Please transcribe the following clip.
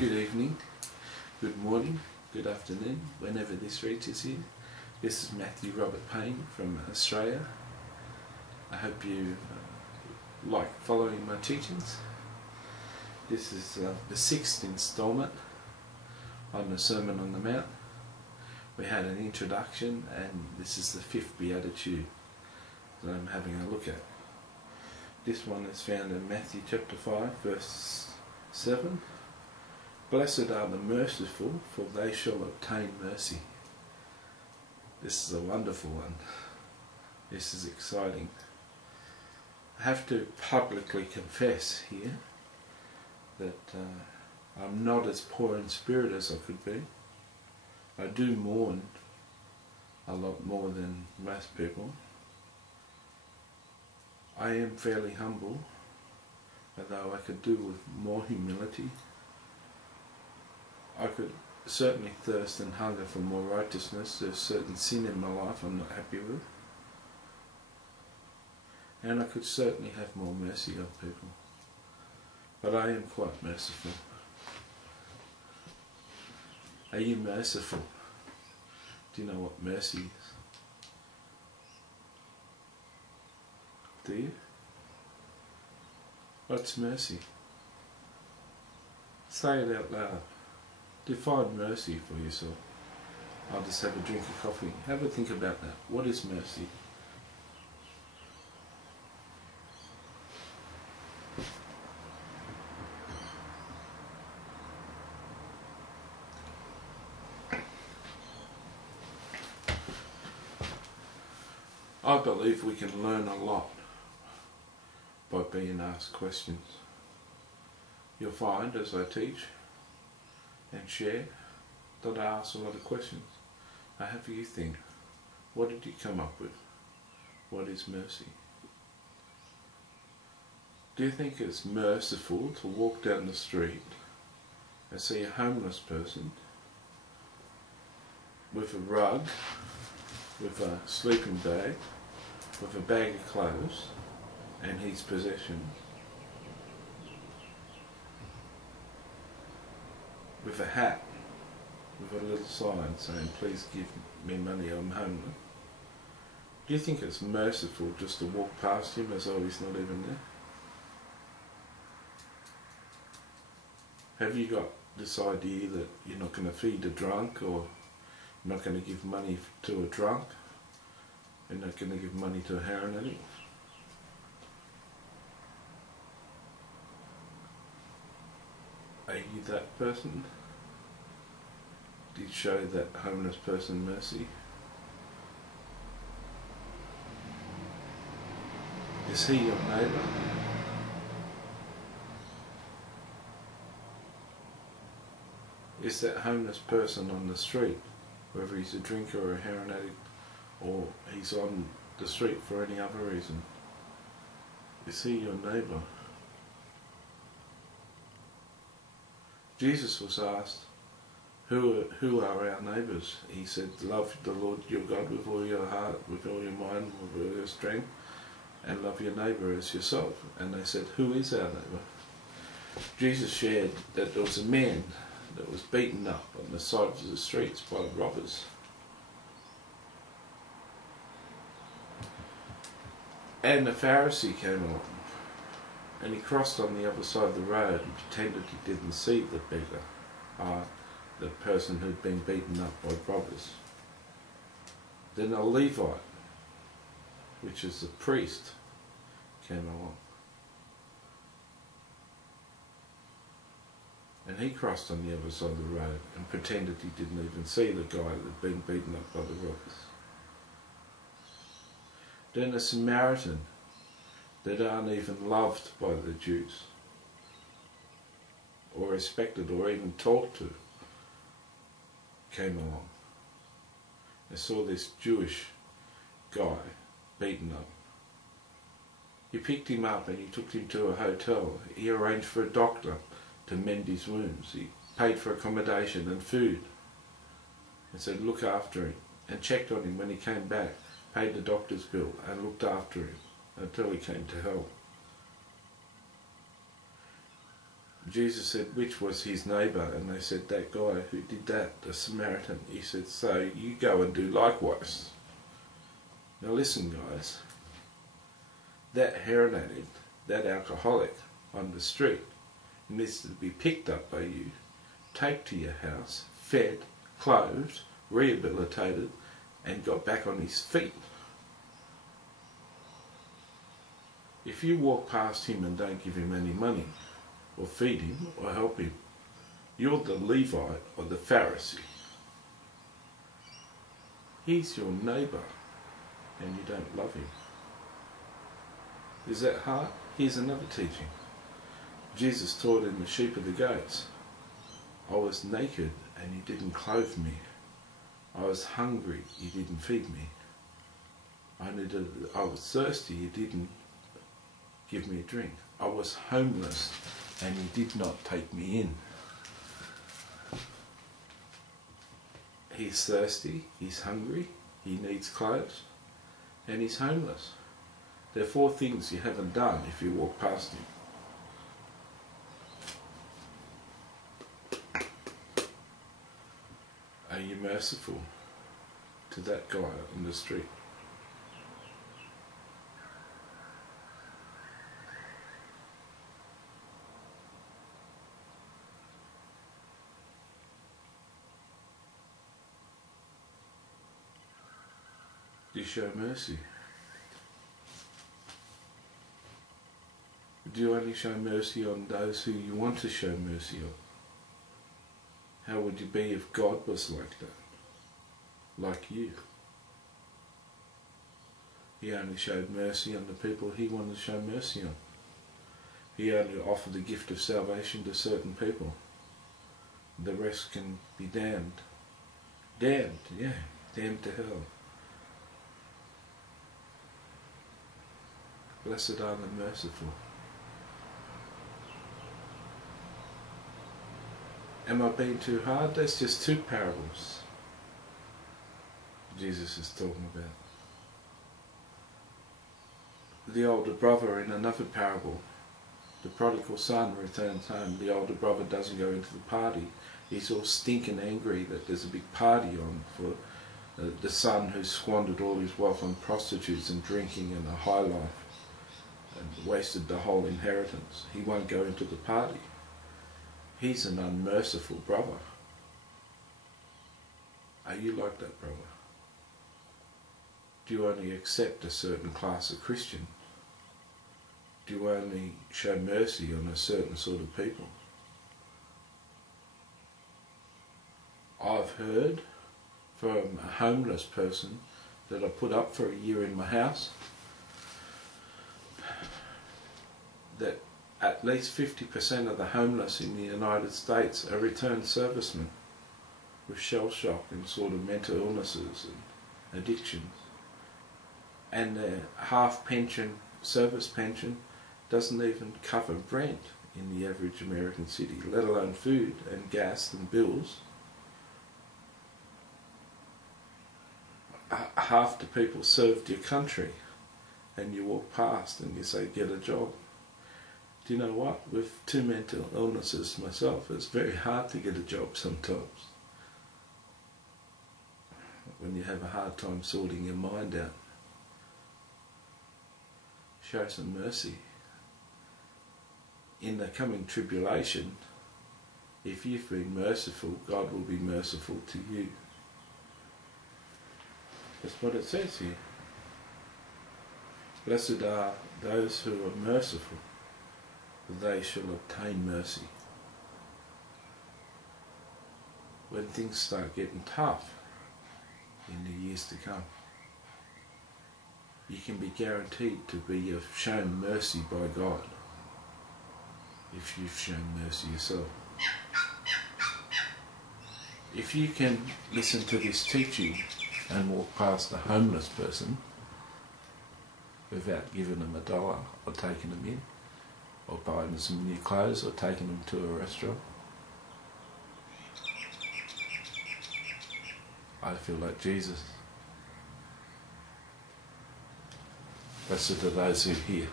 Good evening, good morning, good afternoon, whenever this reaches you. This is Matthew Robert Payne from Australia. I hope you like following my teachings. This is the 6th instalment on the Sermon on the Mount. We had an introduction and this is the 5th Beatitude that I'm having a look at. This one is found in Matthew chapter 5 verse 7. Blessed are the merciful, for they shall obtain mercy. This is a wonderful one. This is exciting. I have to publicly confess here that I'm not as poor in spirit as I could be. I do mourn a lot more than most people. I am fairly humble, although I could do with more humility. I could certainly thirst and hunger for more righteousness. There's certain sin in my life I'm not happy with. And I could certainly have more mercy on people. But I am quite merciful. Are you merciful? Do you know what mercy is? Do you? What's mercy? Say it out loud. Define mercy for yourself. I'll just have a drink of coffee. Have a think about that. What is mercy? I believe we can learn a lot by being asked questions. You'll find as I teach and share that I ask a lot of questions. I have you think, what did you come up with? What is mercy? Do you think it's merciful to walk down the street and see a homeless person with a rug, with a sleeping bag, with a bag of clothes and his possessions, with a hat, with a little sign saying, please give me money, I'm homeless? Do you think it's merciful just to walk past him as though he's not even there? Have you got this idea that you're not going to feed a drunk, or you're not going to give money to a drunk, you're not going to give money to a heroin addict? Are you that person? Do you show that homeless person mercy? Is he your neighbour? Is that homeless person on the street, whether he's a drinker or a heroin addict, or he's on the street for any other reason, is he your neighbour? Jesus was asked, who are our neighbours? He said, love the Lord your God with all your heart, with all your mind, with all your strength, and love your neighbour as yourself. And they said, who is our neighbour? Jesus shared that there was a man that was beaten up on the sides of the streets by robbers. And the Pharisee came along, and he crossed on the other side of the road and pretended he didn't see the beggar, the person who'd been beaten up by robbers. Then a Levite, which is the priest, came along. And he crossed on the other side of the road and pretended he didn't even see the guy that had been beaten up by the robbers. Then a Samaritan that aren't even loved by the Jews, or respected, or even talked to, came along. They saw this Jewish guy beaten up. He picked him up and he took him to a hotel. He arranged for a doctor to mend his wounds. He paid for accommodation and food, and said look after him, and checked on him when he came back, paid the doctor's bill and looked after him until he came to help. Jesus said, which was his neighbour? And they said, that guy who did that, the Samaritan. He said, so you go and do likewise. Now listen, guys, that heroin addict, that alcoholic on the street needs to be picked up by you, taken to your house, fed, clothed, rehabilitated, and got back on his feet. If you walk past him and don't give him any money, or feed him, or help him, you're the Levite or the Pharisee. He's your neighbour, and you don't love him. Is that hard? Here's another teaching. Jesus taught in the sheep of the goats. I was naked and you didn't clothe me. I was hungry, you didn't feed me. I was thirsty, you didn't give me a drink. I was homeless and you did not take me in. He's thirsty, he's hungry, he needs clothes, and he's homeless. There are 4 things you haven't done if you walk past him. Are you merciful to that guy on the street? Do you show mercy? Do you only show mercy on those who you want to show mercy on? How would you be if God was like that? Like you? He only showed mercy on the people he wanted to show mercy on. He only offered the gift of salvation to certain people. The rest can be damned. Damned, yeah, damned to hell. Blessed are the merciful. Am I being too hard? That's just 2 parables Jesus is talking about. The older brother in another parable, the prodigal son returns home. The older brother doesn't go into the party. He's all stinking angry that there's a big party on for the son who squandered all his wealth on prostitutes and drinking and a high life and wasted the whole inheritance. He won't go into the party. He's an unmerciful brother. Are you like that brother? Do you only accept a certain class of Christian? Do you only show mercy on a certain sort of people? I've heard from a homeless person that I put up for a year in my house that at least 50% of the homeless in the United States are returned servicemen with shell shock and sort of mental illnesses and addictions. And their half pension, service pension, doesn't even cover rent in the average American city, let alone food and gas and bills. Half the people served your country, and you walk past and you say, get a job. Do you know what? With 2 mental illnesses myself, it's very hard to get a job sometimes. When you have a hard time sorting your mind out. Show some mercy. In the coming tribulation, if you've been merciful, God will be merciful to you. That's what it says here. Blessed are those who are merciful, for they shall obtain mercy. When things start getting tough in the years to come, you can be guaranteed to be shown mercy by God if you've shown mercy yourself. If you can listen to this teaching and walk past a homeless person without giving them $1 or taking them in or buying them some new clothes or taking them to a restaurant, I feel like Jesus. Blessed are those who hear.